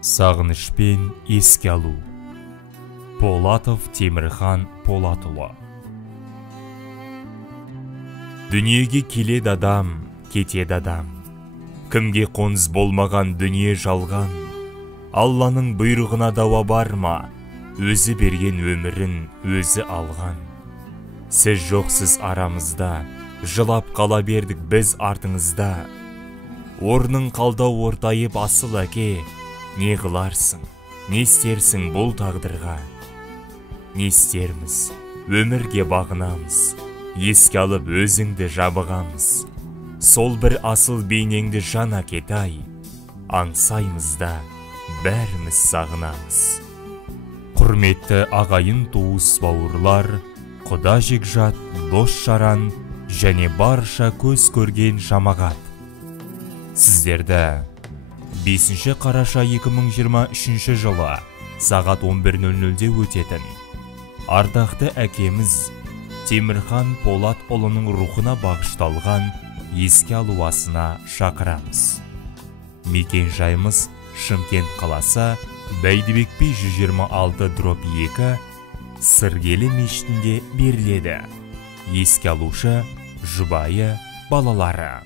Сағынышпен еске алу. Полатов Темірхан Полатұлы. Дүниеге келеді адам, кетеді адам. Кімге қоныс болмаған дүние жалған. Алланың бұйрығына дауа бар ма? Өзі берген өмірін өзі алған. Сіз жоқсыз арамызда, жылап қала бердік біз артыңызда. Орның қалдау ортайып асыл әке, не қыларсың, не істерсің бұл тағдырға? Не істерміз, өмірге бағынамыз, еске алып өзіңді жабығамыз. Сол бір асыл бейнеңді жан әкетай, аңсаймыз да бәріміз сағынамыз. Құрметті ағайын туыс бауырлар, құда жекжат, дос жаран және барша көз көрген жамағат. Сіздерді 5 қараша 2023 жылы сағат 11:00-де өтетін ардақты әкеміз Темірхан Полатұлының рухына бағышталған еске алуасына шақырамыз. Мекен жайымыз Шымкент қаласы, Бәйдібек би 126/2 Сыргелі мешітінде беріледі. Еске алушы жұбайы, балалары.